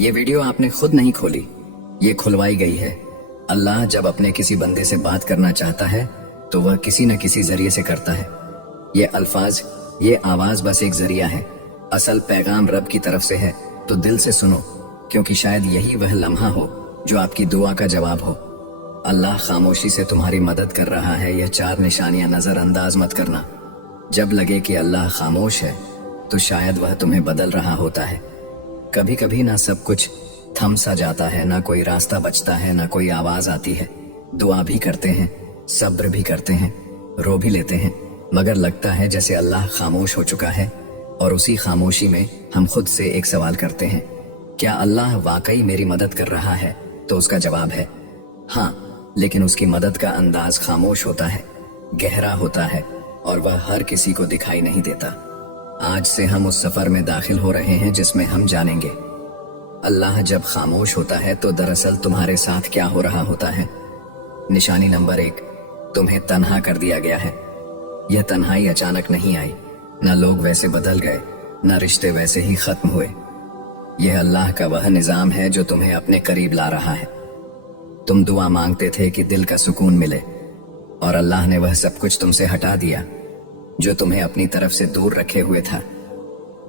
ये वीडियो आपने खुद नहीं खोली, ये खुलवाई गई है। अल्लाह जब अपने किसी बंदे से बात करना चाहता है तो वह किसी न किसी जरिए से करता है। ये अल्फाज, ये आवाज बस एक जरिया है। असल पैगाम रब की तरफ से है, तो दिल से सुनो, क्योंकि शायद यही वह लम्हा हो जो आपकी दुआ का जवाब हो। अल्लाह खामोशी से तुम्हारी मदद कर रहा है। यह 4 निशानियां नजरअंदाज मत करना। जब लगे कि अल्लाह खामोश है तो शायद वह तुम्हें बदल रहा होता है। कभी कभी ना सब कुछ थम सा जाता है, ना कोई रास्ता बचता है, ना कोई आवाज आती है। दुआ भी करते हैं, सब्र भी करते हैं, रो भी लेते हैं, मगर लगता है जैसे अल्लाह खामोश हो चुका है। और उसी खामोशी में हम खुद से एक सवाल करते हैं, क्या अल्लाह वाकई मेरी मदद कर रहा है? तो उसका जवाब है हाँ, लेकिन उसकी मदद का अंदाज खामोश होता है, गहरा होता है, और वह हर किसी को दिखाई नहीं देता। आज से हम उस सफर में दाखिल हो रहे हैं जिसमें हम जानेंगे अल्लाह जब खामोश होता है तो दरअसल तुम्हारे साथ क्या हो रहा होता है। निशानी नंबर 1, तुम्हें तन्हा कर दिया गया है। यह तन्हाई अचानक नहीं आई, ना लोग वैसे बदल गए, ना रिश्ते वैसे ही खत्म हुए। यह अल्लाह का वह निजाम है जो तुम्हें अपने करीब ला रहा है। तुम दुआ मांगते थे कि दिल का सुकून मिले, और अल्लाह ने वह सब कुछ तुमसे हटा दिया जो तुम्हें अपनी तरफ से दूर रखे हुए था।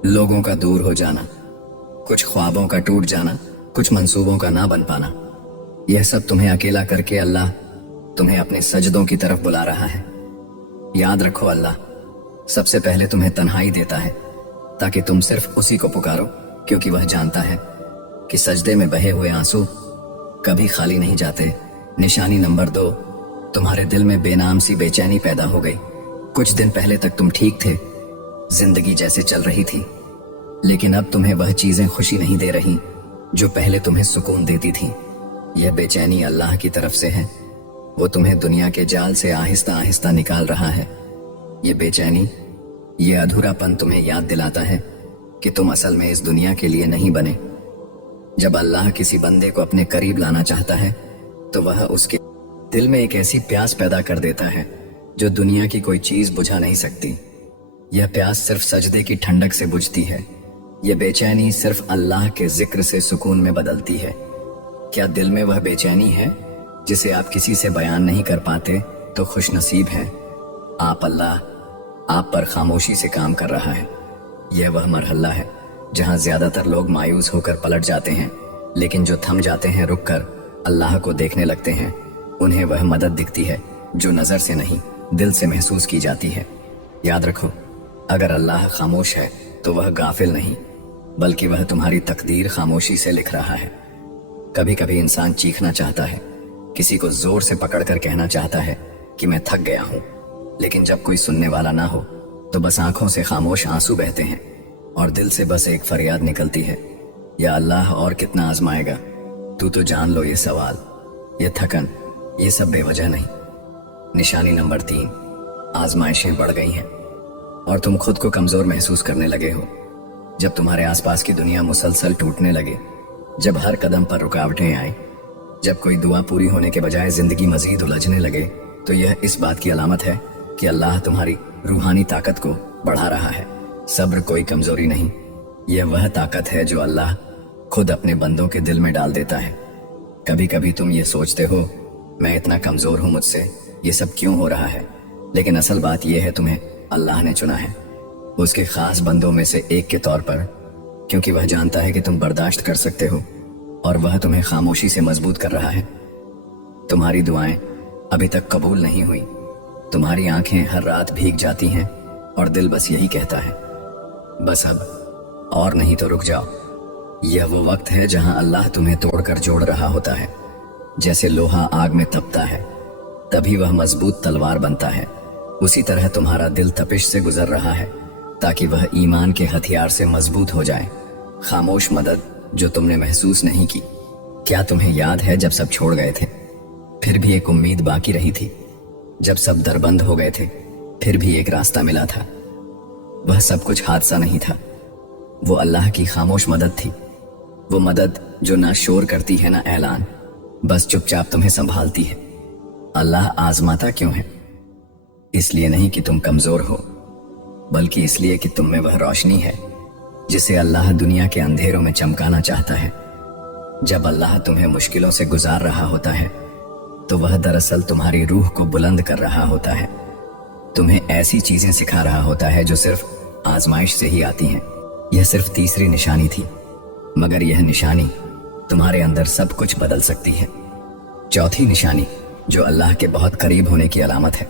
लोगों का दूर हो जाना, कुछ ख्वाबों का टूट जाना, कुछ मंसूबों का ना बन पाना, यह सब तुम्हें अकेला करके अल्लाह तुम्हें अपने सजदों की तरफ बुला रहा है। याद रखो, अल्लाह सबसे पहले तुम्हें तन्हाई देता है ताकि तुम सिर्फ उसी को पुकारो, क्योंकि वह जानता है कि सजदे में बहे हुए आंसू कभी खाली नहीं जाते। निशानी नंबर 2, तुम्हारे दिल में बेनाम सी बेचैनी पैदा हो गई। कुछ दिन पहले तक तुम ठीक थे, जिंदगी जैसे चल रही थी, लेकिन अब तुम्हें वह चीजें खुशी नहीं दे रही जो पहले तुम्हें सुकून देती थी। यह बेचैनी अल्लाह की तरफ से है। वो तुम्हें दुनिया के जाल से आहिस्ता आहिस्ता निकाल रहा है। ये बेचैनी, ये अधूरापन तुम्हें याद दिलाता है कि तुम असल में इस दुनिया के लिए नहीं बने। जब अल्लाह किसी बंदे को अपने करीब लाना चाहता है तो वह उसके दिल में एक ऐसी प्यास पैदा कर देता है जो दुनिया की कोई चीज बुझा नहीं सकती। यह प्यास सिर्फ सजदे की ठंडक से बुझती है। यह बेचैनी सिर्फ अल्लाह के जिक्र से सुकून में बदलती है। क्या दिल में वह बेचैनी है जिसे आप किसी से बयान नहीं कर पाते? तो खुशनसीब हैं अल्लाह आप पर खामोशी से काम कर रहा है। यह वह मरहला है जहां ज्यादातर लोग मायूस होकर पलट जाते हैं, लेकिन जो थम जाते हैं, रुक कर अल्लाह को देखने लगते हैं, उन्हें वह मदद दिखती है जो नजर से नहीं, दिल से महसूस की जाती है। याद रखो, अगर अल्लाह खामोश है तो वह गाफिल नहीं, बल्कि वह तुम्हारी तकदीर खामोशी से लिख रहा है। कभी कभी इंसान चीखना चाहता है, किसी को जोर से पकड़कर कहना चाहता है कि मैं थक गया हूं, लेकिन जब कोई सुनने वाला ना हो तो बस आंखों से खामोश आंसू बहते हैं और दिल से बस एक फरियाद निकलती है, या अल्लाह और कितना आजमाएगा? तू तो जान लो ये सवाल, ये थकन, ये सब बेवजह नहीं। निशानी नंबर 3, आजमाइशें बढ़ गई हैं और तुम खुद को कमजोर महसूस करने लगे हो। जब तुम्हारे आसपास की दुनिया मुसलसल टूटने लगे, जब हर कदम पर रुकावटें आए, जब कोई दुआ पूरी होने के बजाय जिंदगी मजीद उलझने लगे, तो यह इस बात की अलामत है कि अल्लाह तुम्हारी रूहानी ताकत को बढ़ा रहा है। सब्र कोई कमजोरी नहीं, यह वह ताकत है जो अल्लाह खुद अपने बंदों के दिल में डाल देता है। कभी कभी तुम ये सोचते हो, मैं इतना कमजोर हूं, मुझसे ये सब क्यों हो रहा है? लेकिन असल बात यह है, तुम्हें अल्लाह ने चुना है उसके खास बंदों में से एक के तौर पर, क्योंकि वह जानता है कि तुम बर्दाश्त कर सकते हो, और वह तुम्हें खामोशी से मजबूत कर रहा है। तुम्हारी दुआएं अभी तक कबूल नहीं हुई, तुम्हारी आंखें हर रात भीग जाती हैं, और दिल बस यही कहता है, बस अब और नहीं तो रुक जाओ। यह वो वक्त है जहां अल्लाह तुम्हें तोड़कर जोड़ रहा होता है। जैसे लोहा आग में तपता है, तभी वह मजबूत तलवार बनता है, उसी तरह तुम्हारा दिल तपिश से गुजर रहा है ताकि वह ईमान के हथियार से मजबूत हो जाए। खामोश मदद जो तुमने महसूस नहीं की। क्या तुम्हें याद है जब सब छोड़ गए थे फिर भी एक उम्मीद बाकी रही थी? जब सब दरबंद हो गए थे फिर भी एक रास्ता मिला था? वह सब कुछ हादसा नहीं था, वो अल्लाह की खामोश मदद थी। वो मदद जो ना शोर करती है ना ऐलान, बस चुपचाप तुम्हें संभालती है। अल्लाह आजमाता क्यों है? इसलिए नहीं कि तुम कमजोर हो, बल्कि इसलिए कि तुम में वह रोशनी है जिसे अल्लाह दुनिया के अंधेरों में चमकाना चाहता है। जब अल्लाह तुम्हें मुश्किलों से गुजार रहा होता है तो वह दरअसल तुम्हारी रूह को बुलंद कर रहा होता है, तुम्हें ऐसी चीजें सिखा रहा होता है जो सिर्फ आजमाइश से ही आती हैं। यह सिर्फ तीसरी निशानी थी, मगर यह निशानी तुम्हारे अंदर सब कुछ बदल सकती है। चौथी निशानी जो अल्लाह के बहुत करीब होने की अलामत है,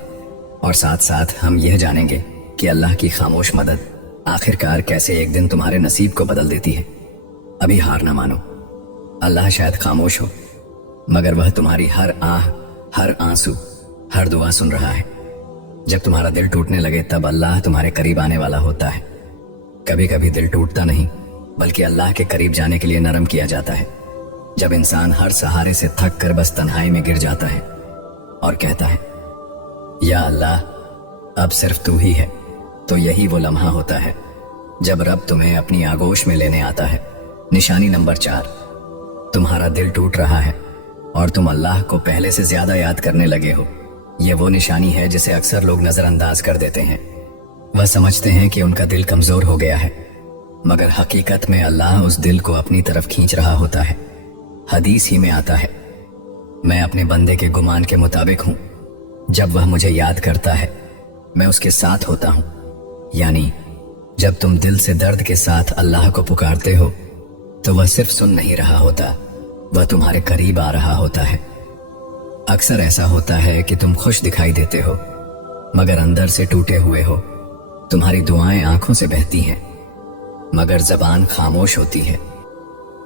और साथ साथ हम यह जानेंगे कि अल्लाह की खामोश मदद आखिरकार कैसे एक दिन तुम्हारे नसीब को बदल देती है। अभी हार ना मानो। अल्लाह शायद खामोश हो, मगर वह तुम्हारी हर आह, हर आंसू, हर दुआ सुन रहा है। जब तुम्हारा दिल टूटने लगे तब अल्लाह तुम्हारे करीब आने वाला होता है। कभी कभी दिल टूटता नहीं, बल्कि अल्लाह के करीब जाने के लिए नरम किया जाता है। जब इंसान हर सहारे से थक कर बस तन्हाई में गिर जाता है और कहता है, या अल्लाह अब सिर्फ तू ही है, तो यही वो लम्हा होता है जब रब तुम्हें अपनी आगोश में लेने आता है। निशानी नंबर 4, तुम्हारा दिल टूट रहा है और तुम अल्लाह को पहले से ज्यादा याद करने लगे हो। यह वो निशानी है जिसे अक्सर लोग नजरअंदाज कर देते हैं। वह समझते हैं कि उनका दिल कमजोर हो गया है, मगर हकीकत में अल्लाह उस दिल को अपनी तरफ खींच रहा होता है। हदीस ही में आता है, मैं अपने बंदे के गुमान के मुताबिक हूं, जब वह मुझे याद करता है मैं उसके साथ होता हूं। यानी जब तुम दिल से दर्द के साथ अल्लाह को पुकारते हो तो वह सिर्फ सुन नहीं रहा होता, वह तुम्हारे करीब आ रहा होता है। अक्सर ऐसा होता है कि तुम खुश दिखाई देते हो, मगर अंदर से टूटे हुए हो। तुम्हारी दुआएं आंखों से बहती हैं, मगर जबान खामोश होती है।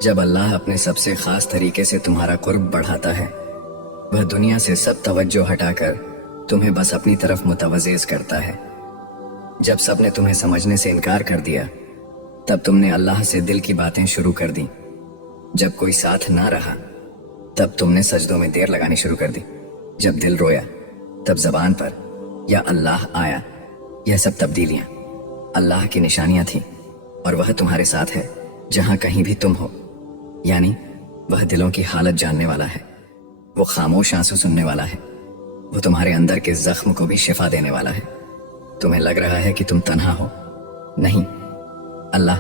जब अल्लाह अपने सबसे खास तरीके से तुम्हारा कुर्ब बढ़ाता है, वह दुनिया से सब तवज्जो हटाकर तुम्हें बस अपनी तरफ मुतवज्जिह करता है। जब सबने तुम्हें समझने से इनकार कर दिया, तब तुमने अल्लाह से दिल की बातें शुरू कर दी। जब कोई साथ ना रहा, तब तुमने सजदों में देर लगानी शुरू कर दी। जब दिल रोया, तब जबान पर या अल्लाह आया। यह सब तब्दीलियां अल्लाह की निशानियां थी, और वह तुम्हारे साथ है जहां कहीं भी तुम हो। यानी वह दिलों की हालत जानने वाला है, वो खामोश आंसू सुनने वाला है, वो तुम्हारे अंदर के जख्म को भी शिफा देने वाला है। तुम्हें लग रहा है कि तुम तन्हा हो, नहीं, अल्लाह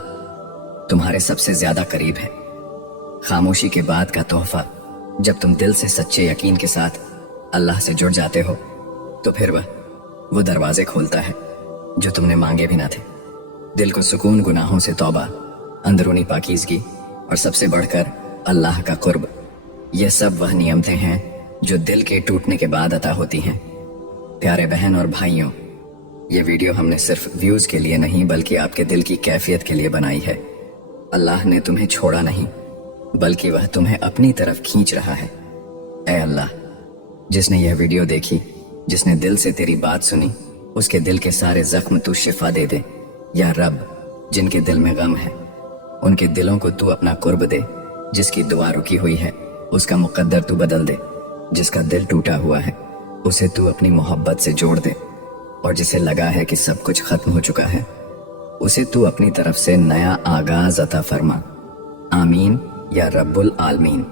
तुम्हारे सबसे ज्यादा करीब है। खामोशी के बाद का तोहफा, जब तुम दिल से सच्चे यकीन के साथ अल्लाह से जुड़ जाते हो, तो फिर वह वो दरवाजे खोलता है जो तुमने मांगे भी ना थे। दिल को सुकून, गुनाहों से तौबा, अंदरूनी पाकीज़गी और सबसे बढ़कर अल्लाह का कुर्ब, यह सब वह नियमतें हैं जो दिल के टूटने के बाद अता होती हैं। प्यारे बहन और भाइयों, ये वीडियो हमने सिर्फ व्यूज के लिए नहीं बल्कि आपके दिल की कैफियत के लिए बनाई है। अल्लाह ने तुम्हें छोड़ा नहीं, बल्कि वह तुम्हें अपनी तरफ खींच रहा है। ऐ अल्लाह, जिसने यह वीडियो देखी, जिसने दिल से तेरी बात सुनी, उसके दिल के सारे जख्म तू शिफा दे दे। या रब, जिनके दिल में गम है, उनके दिलों को तू अपना कुर्ब दे। जिसकी दुआ रुकी हुई है, उसका मुकद्दर तू बदल दे। जिसका दिल टूटा हुआ है, उसे तू अपनी मोहब्बत से जोड़ दे। और जिसे लगा है कि सब कुछ खत्म हो चुका है, उसे तू अपनी तरफ से नया आगाज अता फरमा। आमीन या रब्बुल आलमीन।